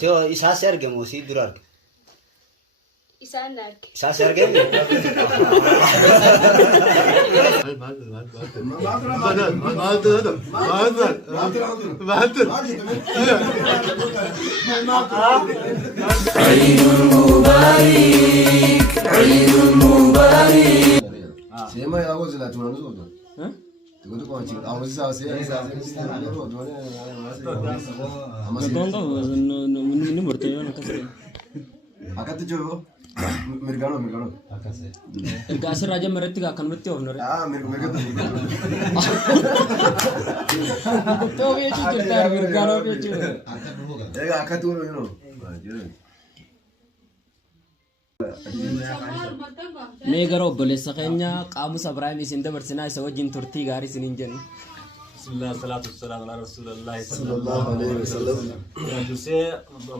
Atoo isaas argamu si dura arge. Isaan arge. Isaas argamu. Sema ya gozi la tunanuzo tu. Tuko kwa chini. Au sasa sasa ini bertanya nak kasih. akati jowo mirgano akase. Kasih raja mereka tiga akan betul benar. Mirgano. Betul ya cerita mirgano betul. Ya akati wono you know. Negara boleh sakenya kamu sabrain isin dah bersina sewajin turti garis ini jen. Bismillah salatu wassalamu ala Rasulillah Sallallahu alaihi wasallam. Ya juse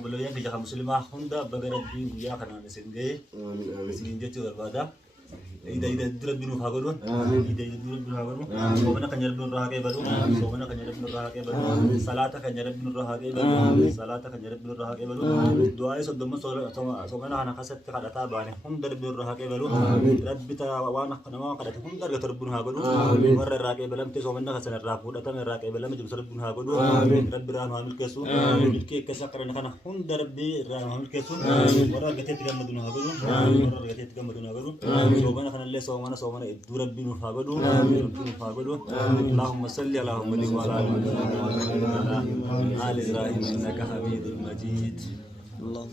beliau yang kerja muslimah Honda bagaimana dia karena sendiri sendiri itu berbeda. Ida dulu binu hagono. Ida dulu binu hagono. Somana kanjar binu rahake baru. Somana kanjar binu rahake baru. Salata kanjar binu rahake baru. Salata kanjar binu rahake baru. Doa itu demi somana anak kasat kada tabane. Honda binu rahake baru. Rabbi ta wana nama kada Honda gator binu hagono. Warra rahake balam te somana kasana rafu data me rahake balam jum sar binu hagono. Rabbi ran hamil kesu. Milki kesa karena kana Honda Rabbi ran hamil kesu. Warra gatet gam binu hagono. Warra gatet gam binu hagono. Somana خلنا اللي سومنا الدور بينو فاقدو اللهم صل على محمد وعلى آل إبراهيم إنك حميد مجيد اللهم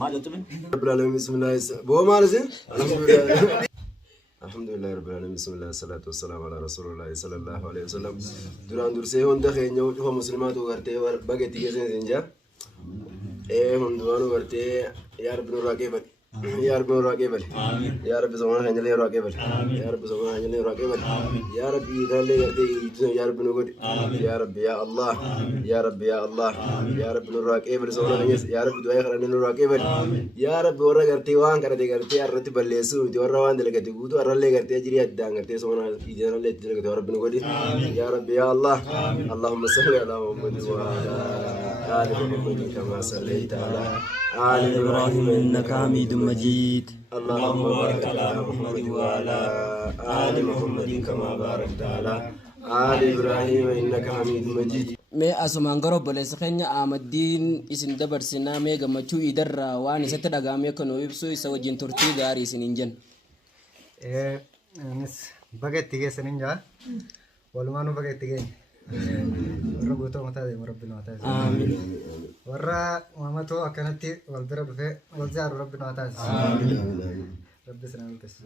ما جبت من رب العالمين بسم الله بو مالزين الحمد لله رب العالمين بسم الله الصلاة والسلام على رسول الله صلى الله عليه وسلم duraan dursee hunda keenya cufa muslimaatu gartee bageetti geessan sinja hundumaanu gartee yaa rabbi nurraa qeebal yaa rabbi nurraa qeebal yaa rabbi somaan kan jalee nurraa qeebal yaa rabbi somaan kan jalee nurraa qeebal yaa rabbi iitaallee gartee iitun yaa rabbi nu godhi yaa rabbi yaa Allah yaa rabbi yaa Allah yaa rabbi nurraa qeebal somaan kan jes yaa rabbi du'aa kadhanne nurraa qeebal yaa rabbi warra gartee waan kadhate gartee irratti balleessuu miti warra waan dalagate guutuu irrallee gartee jirii addaan gartee somaan iitaallee itti dalagate yaa rabbi nu godhi yaa rabbi yaa Allah Allahumma salli ala Muhammad wa ala ali Muhammad kama sallaita ala آل إبراهيم إنك حميد مجيد اللهم بارك على محمد وعلى آل محمد كما باركت على آل إبراهيم إنك حميد مجيد Me asuman garo boleh sakenya Ahmadin isin dabar sina me gamachu idarra wani seta daga me kono wibsu isa wajin turti gari sininjen. Nis bagai tiga seninja, walumanu bagai tiga. Warra guutuu mataa deemu rabbiin waa taasisu. Warra maamatoo akkanatti wal bira dhufee wal jaaru rabbiin waa taasisu. Rabbi sinaa milkeessu.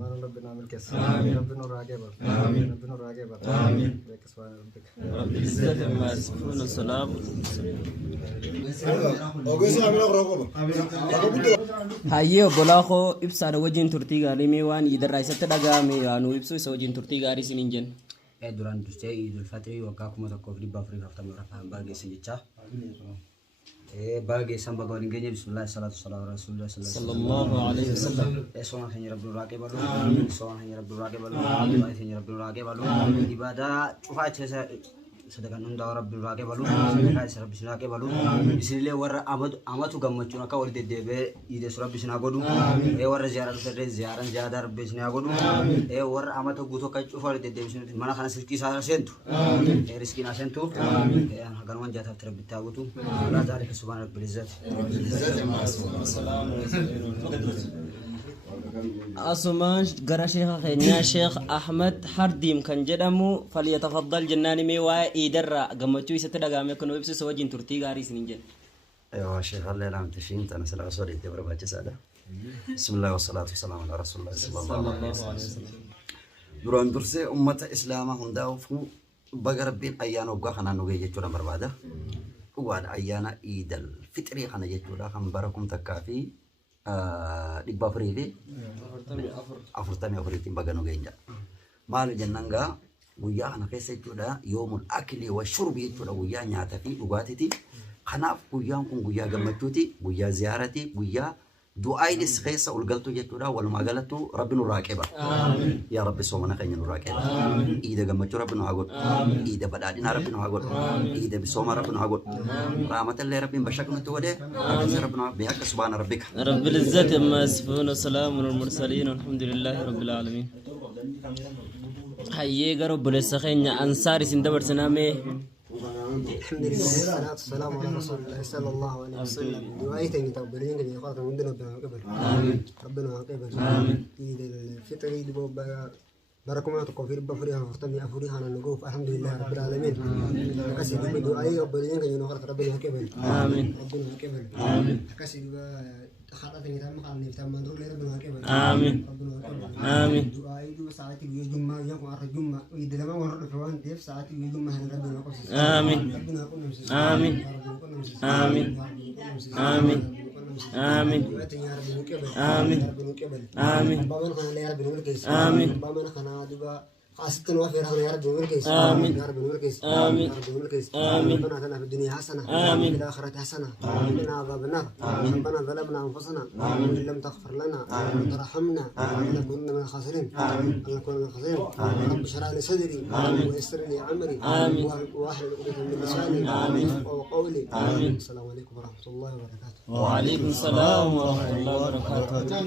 Maal rabbiin waa milkeessu. Rabbiin nurraa geebalu. Rabbiin nurraa geebalu. Beekas waan rabbika. Rabbi izzati amma yasifun salaam. Hayyee obbolaa ibsaadha wajjin turtii gaarii mee waan idarraa isatti dhaga'ame yaanu ibsu isa wajjin turtii gaarii sininjen. Duraan dursee Idul Fitrii waggaa 1440 bageessan jecha. Bageessan baga waliin geenye bismillah salatu wassalamu ala rasulillah sallallahu alaihi wasallam. Somaan keenya rabbi nurraa qeebalu. Somaan keenya rabbi nurraa qeebalu. Baay'ee keenya rabbi nurraa qeebalu. Ibadaa cufaa keessa sedekah nunda rabbi nurraa qeebalu. Sedekah isa rabbi sinaa qeebalu. Isinillee warra amatu gammachuun akka walitti deddeebi'ee iideessu rabbi sinaa godhu. Warra ziyaaraa dhufee ziyaaran ziyaadaa rabbi sinaa godhu. Warra amata guutuu akka cufa walitti deddeebisuun mana kana silkii isaa seentu. Riskiin haa seentu. Haganumaan jaataatti rabbi taa guutu. Walaa zaalika subhaana rabbil izzati. Asuman gara Sheekh keenya Sheekh Ahmed Hardim kan jedhamu falyatafaddal jennaani mee waa'ee iidarra gammachuu isatti dhaga'ame kan ibsu wajjin turtii gaarii isiniin jedhe. Aywa Sheekh Allah laamte fiin tana sala sori itti barbaachisaadha. Bismillah wassalatu wassalamu ala rasulillah sallallahu alaihi wasallam. Duraan dursee ummata islaamaa hundaa'uuf baga rabbiin ayyaana waggaa kanaan nu ga'e jechuudha barbaada. Dhugaadha ayyaana Iidal Fixrii kana jechuudha kan bara 1444 baga nu ga'e. Maal jennaan gaa guyyaa kana keessa jechuudha yoomul akli wa shurbi jechuudha guyyaa nyaataa fi dhugaatiiti. Kanaaf guyyaan kun guyyaa gammachuuti, guyyaa ziyaarati, guyyaa دعاء السخيسة والقلتو جتودا والما قالتو ربنا راكبا يا رب سومنا خينا راكبا إذا قمتو ربنا عقول إذا بدأنا ربنا عقول إذا بسوما ربنا عقول رحمة الله ربنا بشكل توده ربنا بحق سبحان ربك رب العزة عما يصفون وسلام على المرسلين والحمد لله رب العالمين حييك رب السخين أنصاري سندبر سنامي الحمد لله والصلاة والسلام على رسول الله صلى الله عليه وسلم دعائتني تقبلين كذي خاطر من دون ربنا قبل ربنا قبل إذا الفطر اللي باركم الله تكفير بفريها وفتمي أفريها أنا نقول الحمد لله رب العالمين كسي دي دعائي قبلين كذي خاطر ربنا قبل آمين ربنا قبل كسي خاطرني تام خالني تام منظور لي ربنا قبل آمين ربنا قبل آمين دعائي ساعتي يجمع يوم عرف جمعة وإذا لما ورد فوان تيف ساعتي يجمع ربنا قبل آمين آمين آمين آمين آمين آمين آمين آمين خاصة وافر هنا يا رب الملكيس آمين يا رب الملكيس آمين يا رب الملكيس آمين ربنا اتنا في الدنيا حسنة آمين في الآخرة حسنة وقنا عذاب النار ربنا ظلمنا أنفسنا وإن لم تغفر لنا وترحمنا لنكون من الخاسرين لنكون من الخاسرين رب اشرح لي صدري ويسر لي أمري واحلل عقدة من لساني وقولي السلام عليكم ورحمة الله وبركاته وعليكم السلام ورحمة الله وبركاته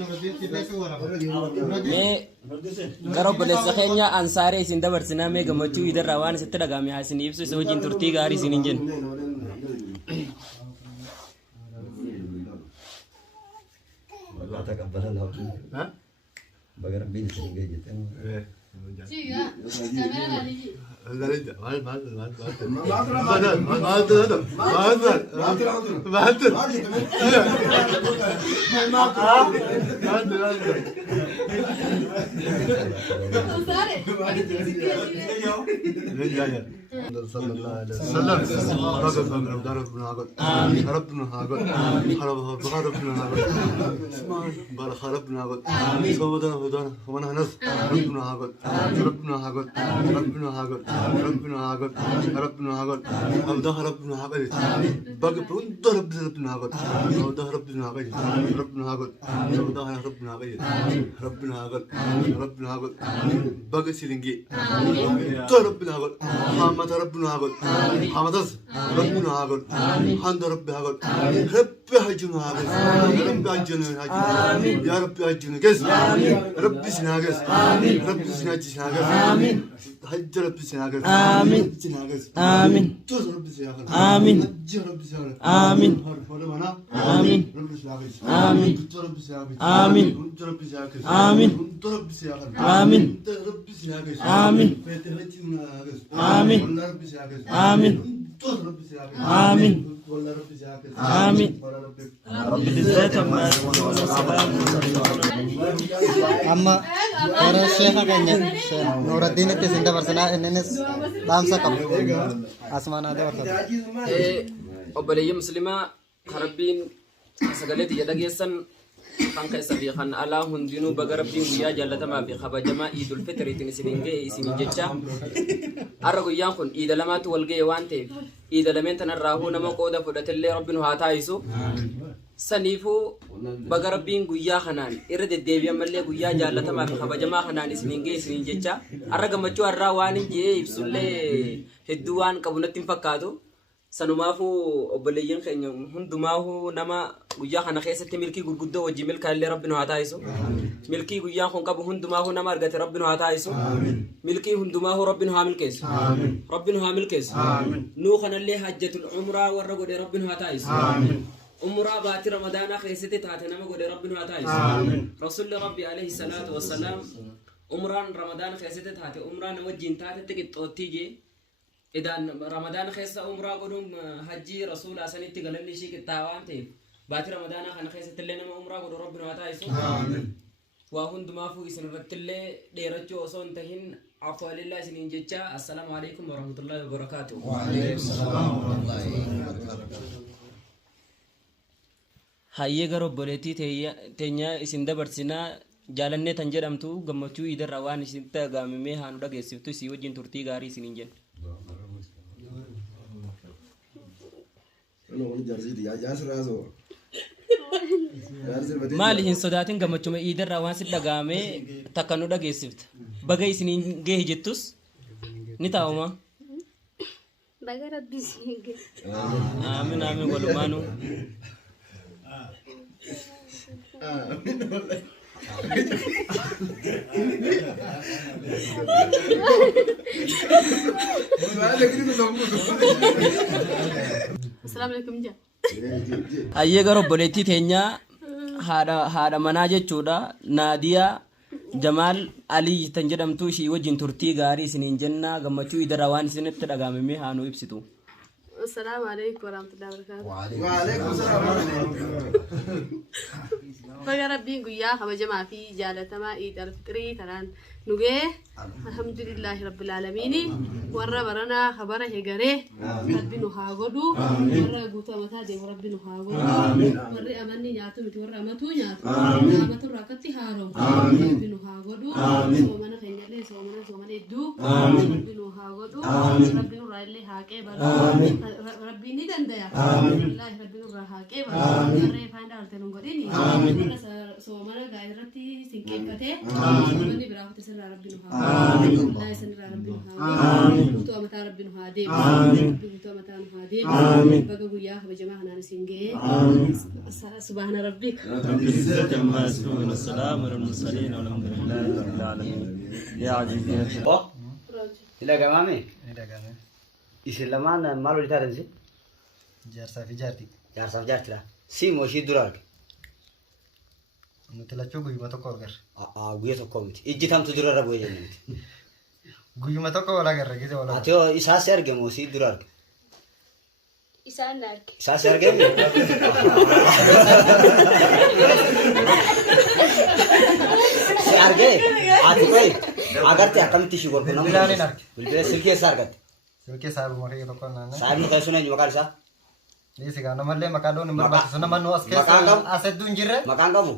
قرب لسخينيا أنصاري سندبر سنامي قمتو إذا روان ستة قامي حسن يبسو سوجين ترتي غاري سنينجن الله تقبل الله بقى ربي سنجي جتن صلى الله عليه وسلم ربنا هاقل ربنا هاقل ربنا هاقل بارك ربنا هاقل صوبنا هدانا ومن هنس ربنا هاقل ربنا هاقل ربنا هاقل ربنا هاقل ربنا هاقل أوده ربنا هاقل بقى بنت ربنا هاقل أوده ربنا هاقل ربنا هاقل أوده ربنا هاقل ربنا هاقل ربنا هاقل بقى سيلينجي ربنا هاقل حمد ربنا هاقل حمدس ربنا هاقل حمد ربي هاقل ربي هجنا هاقل ربي هجنا هاقل يا ربي هجنا كيس ربي سناقس ربي سناجي سناقس حج ربي سناقس آمين سناقس آمين توس ربي سناقس آمين حج ربي سناقس آمين فرمنا آمين ربي سناقس آمين ربي سناقس آمين ربي سناقس آمين ربي سناقس آمين ربي سناقس آمين آمين ربي سناقس آمين توس ربي سناقس آمين والله ربي سناقس آمين ربي رب العزة عما يصفون وسلام أما ترى الشيخ كأنه نور الدين تسند برسنا إننس دامسا كم أسمانا ده ورثة obboleeyyi muslimaa harabbiin sagalee xiyya dhageessan kan keessa fi kan alaa hundinuu baga rabbiin guyyaa jaallatamaa fi kabajamaa iidul fitriitiin isiniin ga'e isin jecha har'a guyyaan kun iida lamaatu wal ga'e waan ta'eef iida lameen tanarraahuu nama qooda fudhatellee rabbiin haa taayisu saniifuu baga rabbiin guyyaa kanaan irra deddeebi'an mallee guyyaa jaallatamaa fi kabajamaa kanaan isiniin ga'e isiniin jecha har'a gammachuu har'aa waan hin jee ibsullee hedduu waan qabu natti hin fakkaatu sanumaafu obboleeyyan keenya hundumaahu nama guyyaa kana keessatti milkii gurguddoo wajjin milkaa'illee rabbi nu haa taayisu milkii guyyaan kun qabu hundumaahu nama argate rabbi nu haa taayisu milkii hundumaahu rabbi nu haa milkeessu rabbi nu haa milkeessu nuu kanallee hajjatul umraa warra godhe rabbi nu haa taayisu umraa baati ramadaanaa keessatti taate nama godhe rabbi nu haa taayisu rasuulli rabbi alayhi salaatu wassalaam umraan ramadaana keessatti taate umraa nama wajjin taatetti qixxoottii jee إذا رمضان خيسة عمره قدوم حجي رسول أسني تقلني شيء كتاوان تيف بات رمضان خان خيسة تلنا ما عمره قدو ربنا وتعيسو وهند ما فو يسن رتلة ديرتشو أصون تهين عفوا لله سنين جتة السلام عليكم ورحمة الله وبركاته وعليكم السلام ورحمة الله وبركاته هاي غرو بولتي تينيا اسم دبرسنا جالنة تنجرمتو قمتو إذا روان اسم تقامي هانو دقيسيفتو سيوجين ترتي غاري سنين جن أنا أقول جرزيدي يا جاسر يا زو maali hin sodaatin gammachuma iidarraa waan si dhagaame takka nu dhageessifta baga isiniin gee jettus ni taa'uma baga rabbi isiniin gee aamin aamin walumaanu Assalamu alaikum ja. Ayyee gara obboleettii teenya haadha manaa jechuudha Naadiyaa Jamaal Alii tan jedhamtu ishii wajjin turtii gaarii isiniin jenna gammachuu idarraa waan isinitti dhagaamame haa nu ibsitu. Assalamu alaikum warahmatullahi wabarakatuh. Wa alaikum assalam. Baga rabbiin guyyaa kabajamaa fi jaalatamaa Eid al-Fitrii tanaan nugee alhamdulillahi rabbil aalamiin warra baranaa habara hegaree rabbi nu haa godhu warra guutuu mataa deemu rabbi nu haa godhu warri amanni nyaatu miti warra amatu nyaatu amatu rakkatti haaroo rabbi nu haa godhu soomana keenyallee soomana hedduu rabbi nu haa godhu rabbi nurraa illee haa qeebalu rabbi ni dandaya wallahi rabbi nurraa haa qeebalu warree faan dhaalte nu godhini soomana gaa'irratti sinqeeffate soomani biraa fute sirraa rabbi nu haa wallahi sirraa rabbi nu haa guutuu mataa rabbi nu haa deemu rabbi guutuu mataa nu haa deemu baga guyyaa kabajamaa kanaan isin ga'ee subhaana rabbik rabbi izzati amma yasifun wassalamu alal mursalin walhamdulillahi rabbil alamin ya aziz ya Dilagame. Dilagame. Isin lamaan maal walitti haadamsi? Jaarsaa fi jaartii. Jaarsaaf jaartidha. Siimo ishii dura arge. Nuti lachuu guyyuma tokko agarra. Guyyaa tokko miti. Ijji tamtu dura irra bu'ee jenniti. Guyyuma tokko wal agarra gise wal agarra. Ati isaas arge moo ishii dura arge? isaan arge Isaas arge? Si arge? Ati koy agarte akkamitti ishii golfu namu? Bilbilaan hin arge. Bilbila silkii eessa argatte? Silkee saabuma kee tokko naannoo. Saabni keessu eenyu maqaan isaa? Dhiisi gaa namallee maqaa doon hin barbaachisu nama nu as Maqaan keessa qabu? as hedduu hin jirre. Maqaan qabu?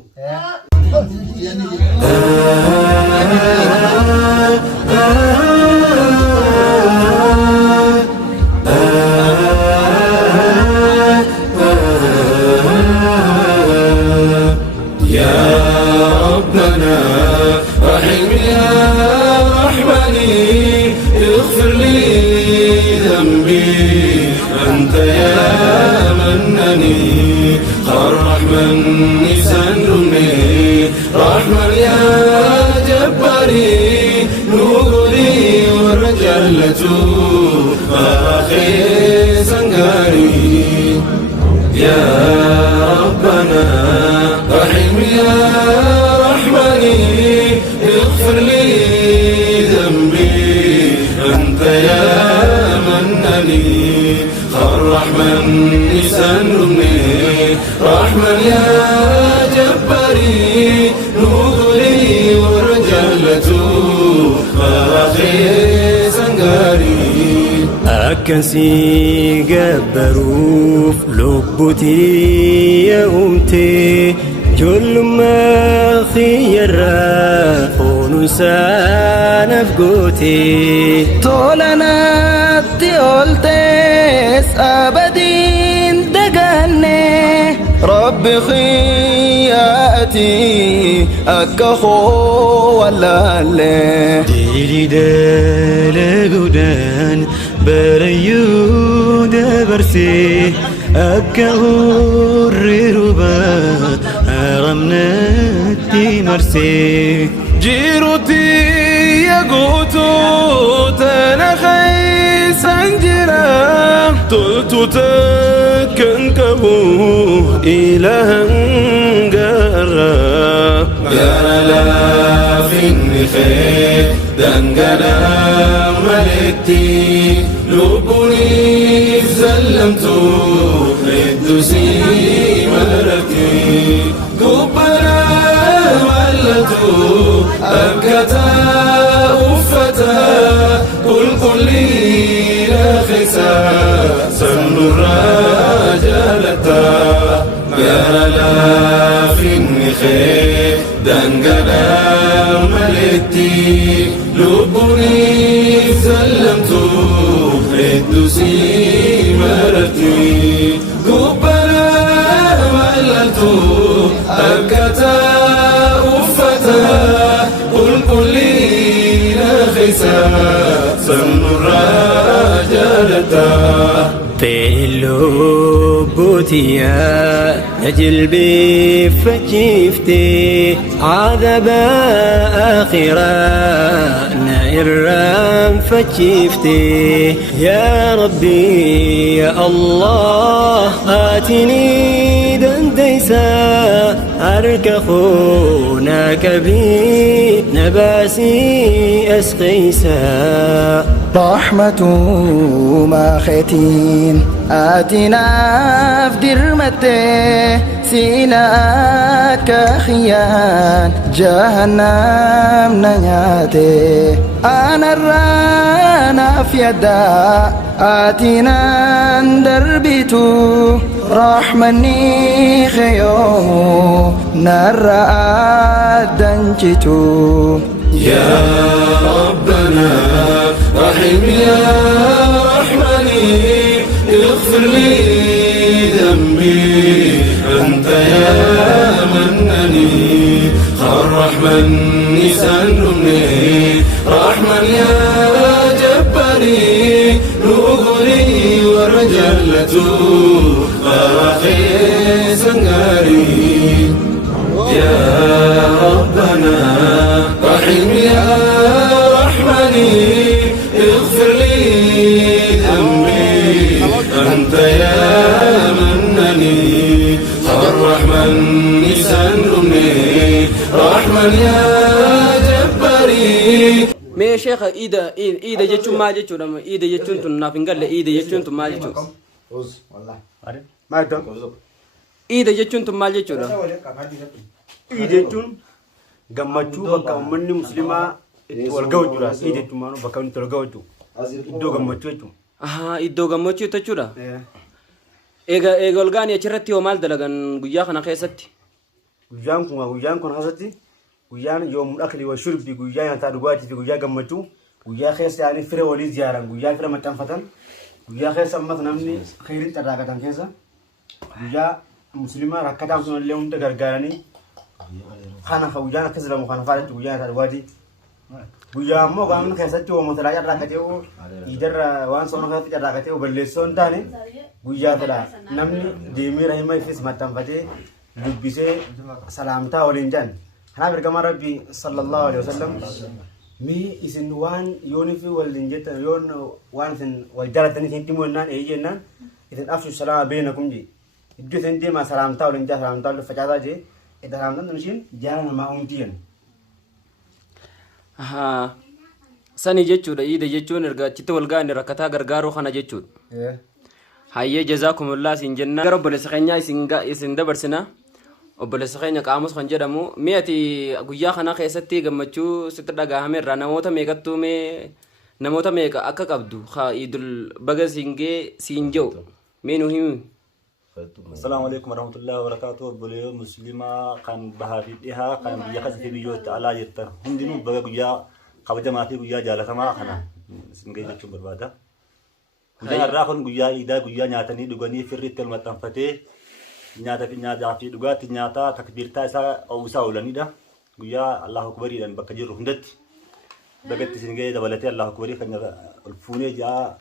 ربنا رحم يا رحمني اغفر لي ذنبي أنت يا منني الرحمن سنرمي رحمن يا جباري نوري ورجلته أخي سنغاري يا ربنا رحم يا رحمني اغفر لي ذنبي أنت يا منني الرحمن سنرمي رحمن يا جباري نوري ورجلته أخي سنغاري أكسي جبروف لبتي يا أمتي كل ما خير ونسان فقوتي طولنا تيولتس أبدين دقني رب خياتي أكخو ولا لي ديري دلقودان بريو دبرسي أكهور ربا رمنتي مرسي جيروتي يا قوتو تنخي سنجرا تلتو تكنكه إلهن قرى قرى لا في النخي دنقلا ملتي لبني سلمتو الدسي ملكي قبنا ولتو أبكتا أفتا قل لي لا خسا سن الرجالتا قال لا في النخي دنقلا ملتي لبني سلمتو الدسي ملكي قبنا ولتو فتاه في اللوبوتيا نجل بفجيفتي عذاب آخرة نائرام فجيفتي يا ربي يا الله آتني دنديسا أركخونا كبير نباسي أسقيسا رحمة ما ختين آتنا في درمته سيلاك خيان جهنم نياته أنا الرانا في يدا آتنا دربيتو رحمني خيوم نرى دنجتو يا ربنا رحم يا رحمني اغفر لي ذنبي أنت يا منني الرحمن سنمني رحمن يا جبري نغري ورجلته أخي سنغري يا ربنا رحم يا رحمني اغفر لي ذنبي أنت يا منني الرحمن سنمني رحمن يا جبري مي شيخ إيدا جتشو ما جتشو لما إيدا جتشو تنافنقل إيدا جتشو ما جتشو ما يدوم إيدا جتشو ما جتشو iideechuun gammachuu bakka uummanni musliimaa itti wal ga'u jira. Iideechuun maanuu bakka inni wal ga'u jechuudha. Iddoo gammachuu jechuudha. Iddoo gammachuu jechuudha. Eega olgaanii achirratti yoo maal dalagan guyyaa kana keessatti? Guyyaan kun keessatti guyyaan yoomuu akli wa shurbi guyyaa nyaataa dhugaatii fi guyyaa gammachuu guyyaa keessa yaa'anii fira walii ziyaaran guyyaa fira maxxanfatan guyyaa keessa ammas namni khayrii carraaqatan keessa guyyaa musliimaa rakkataan sun illee hunda gargaaranii kana guyyaa akkas jedhamu kana faadatti guyyaa nyaataa dhugaatii guyyaa ammoo qaamni keessatti uummata laa carraaqatee iidarra waan soona keessatti carraaqatee balleessoo hin taane guyyaa fedha namni deemee rahima ifis maxxanfatee dubbisee salaamtaa waliin jedhan kanaaf ergamaan rabbii sallallahu alaihi wasallam mee isin waan yoonii fi waliin jettan yoon waan isin wal jaalatanii isin dhimuu jennaan jennaan isin afshu salaama beena kumji iddoo isin deemaa salaamtaa waliin jedha salaamtaa waliin facaasaa jee itti salaamtaan ishiin jaala namaa umtiyan. Sani jechuudha iida jechuun erga achitti wal ga'an rakkataa gargaaruu kana jechuudha. Hayyee jazaakumullah isin jenna gara obboleessa keenyaa isin dabarsina. Obboleessa keenya qaamus kan jedhamu mee ati guyyaa kana keessatti gammachuu sitti dhagahame irraa namoota meeqattuu namoota meeqa akka qabdu idul baga singee siin jiru mee nu himi. السلام عليكم ورحمة الله وبركاته. بليو مسلمة كان بهافي بها كان بيا كذا في بيوت على يتر هم دينو بقى بيا خبجة ما في بيا جالة كما خنا سنجي جتشم بربادا بيا الراكون بيا إذا بيا نياتني دوغاني في الريتل متنفتة نياتا في نياتا في دوغات نياتا تكبير تاسا أو ساولاني دا بيا الله أكبر إذا بكجير هندت بقى تسنجي دبلتي الله أكبر كان الفوني جاء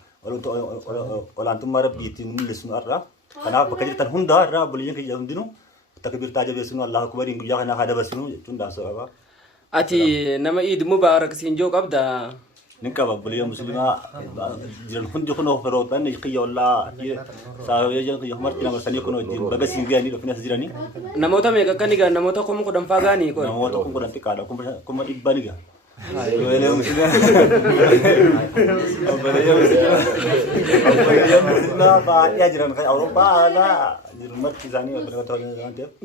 ولا أنتم مرب يتين لسنا الرا كنا بكجير تنهندا الرا بليين كي يهندينو تكبير تاجا بيسنو الله أكبر إن بيا كنا هذا بسنو تunda سوا ati nama Eid Mubarak siin joo qabda ninka baliyo muslima jiran hundi kuno ferotan yiqiya wala saawe jan qiyo martina masani kuno din baga singani do finas jirani namoota meeqa kan niga namoota kuma kudhan fagaani ko namoota kuma kudhan tikala kuma dibbani ga baliyo muslima ba ya jiran ka Europa ala jiran markizani wala tawani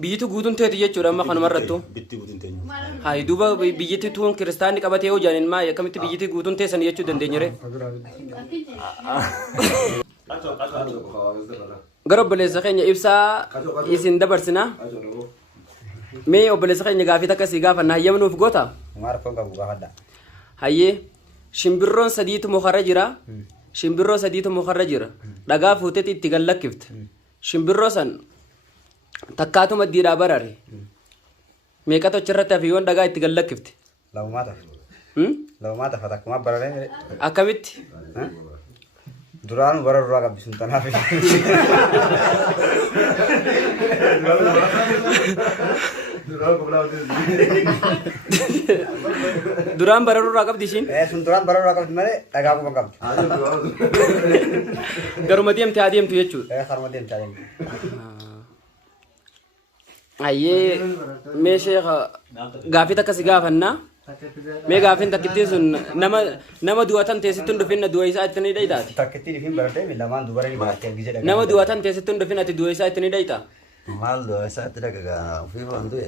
biyyitu guutuun teeti jechuudha amma kanuma irrattu bitti guutuun teenya hay duuba biyyatti tuun kiristaanni qabatee yoo jaanin maa akkamitti biyyatti guutuun teessan jechuu dandeenyere gara obboleessa keenya ibsaa isin dabarsina mee obboleessa keenya gaafii takkasii gaafanna hayyamnuuf goota hayyee shimbirroon sadiitu mukarra jira shimbirroo sadiitu mukarra jira dhagaa fuutetti itti gallakkifte shimbirroo san takkaatuma diidhaa barare meeqatu achirratti hafi yoon dhagaa itti gallakkifte Laumata fatakkuma barare akkamitti duraan bara duraa qabdi sun tanaaf. Duraan bara duraa qabdi ishiin. Sun duraan bara duraa qabdi malee dhagaa quban qabdi. Garuma deemtee adeemtu jechuudha. Haruma deemtee adeemtu. Ayyee mee sheekha gaafii takka si gaafannaa. Mee gaafiin takkittiin sun nama du'atan teessittuun dhufinna du'a isaa itti ni dhayitaati. Takkittiin ifin baratee lamaan dubaranii barattee argise dhagaa. Nama du'atan teessittuun dhufin ati du'a isaa itti ni dhayita. Maal du'a isaa itti dhagagaa ofii waan du'e.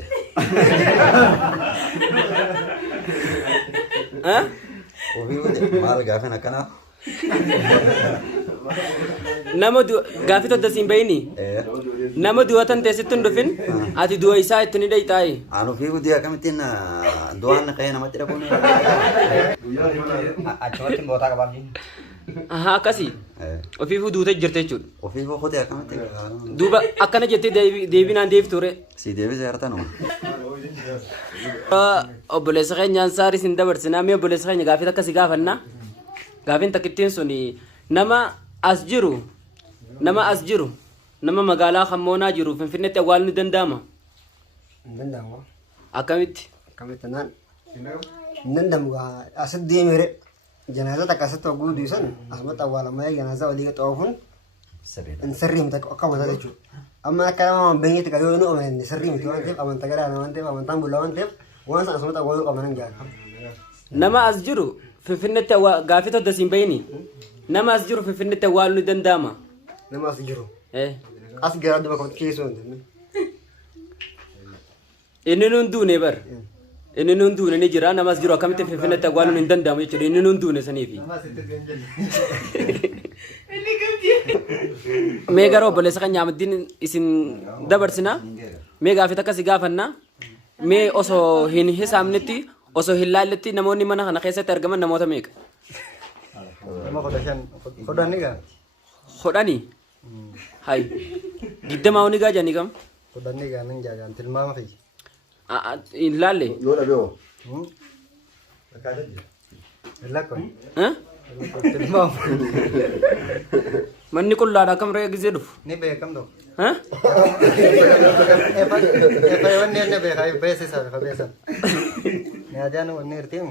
Ofii waan maal gaafin akkanaa. Nama gaafii todda siin bayini. Nama du'atan teessittuun dhufin ati du'a isaa itti ni dhayitaayi. Aan ofii guddi akkamittiin du'aan qe'ee namatti dhabuun. Achumatti bootaa qabaaf. Akkasii ofiifuu duutee jirte jechuudha. Ofiifuu kutee akkamitti. Duuba akkana jettee deebinaan deebiture. Si deebisee hartanuma. Obboleessa keenyaan saarii sin dabarsinaa mee obboleessa keenya gaafii akkasii gaafannaa. Gaafiin takkittiin sun nama as jiru nama magaalaa Kammoonaa jiru Finfinneetti awwaaluu ni danda'ama. Danda'ama. Akkamitti? Akkamitti naan danda'amu asitti deemere janaazaa takka asitti hogguu dhiisan asumatti awwaalamee janaazaa walii xoofuun sirrii miti akka amantaa jechuudha. Amma akka nama beenyetti kan yoo nu amane sirrii miti waan ta'eef amantaa gadaadha waan ta'eef amantaan bullaa waan ta'eef waan sana asumatti awwaaluu qabanan jaallata. Nama as jiru Finfinneetti gaafii todda siin bayini. Nama as jiru Finfinneetti awwaaluu ni danda'ama. Nama as jiru. As gara duba kan keessoo inni nun duune bar. Inni nun duune ni jira nama as jiru akkamitti Finfinneetti awwaaluun hin danda'amu jechuudha inni nun duune saniifi. Mee gara obboleessa kan nyaamaddiin isin dabarsinaa. Mee gaafii takka si gaafannaa. Mee osoo hin hisaamnetti osoo hin laalletti namoonni mana kana keessatti argaman namoota meeqa? Nama kudhanii gaa. Kudhanii? Hai. Giddamaa honi gaa janii kam? Kudhanii gaa nan jaagaan tilmaama fi. Hin laalle? Yoo dhabe hoo? Lakkoon. Tilmaama. Manni qullaadha akkam re'ee gisee dhufu? Ni beekam tokko. Efa wanni inni beekaa beeksisa beekan. Ni ajaan wanni irtiin.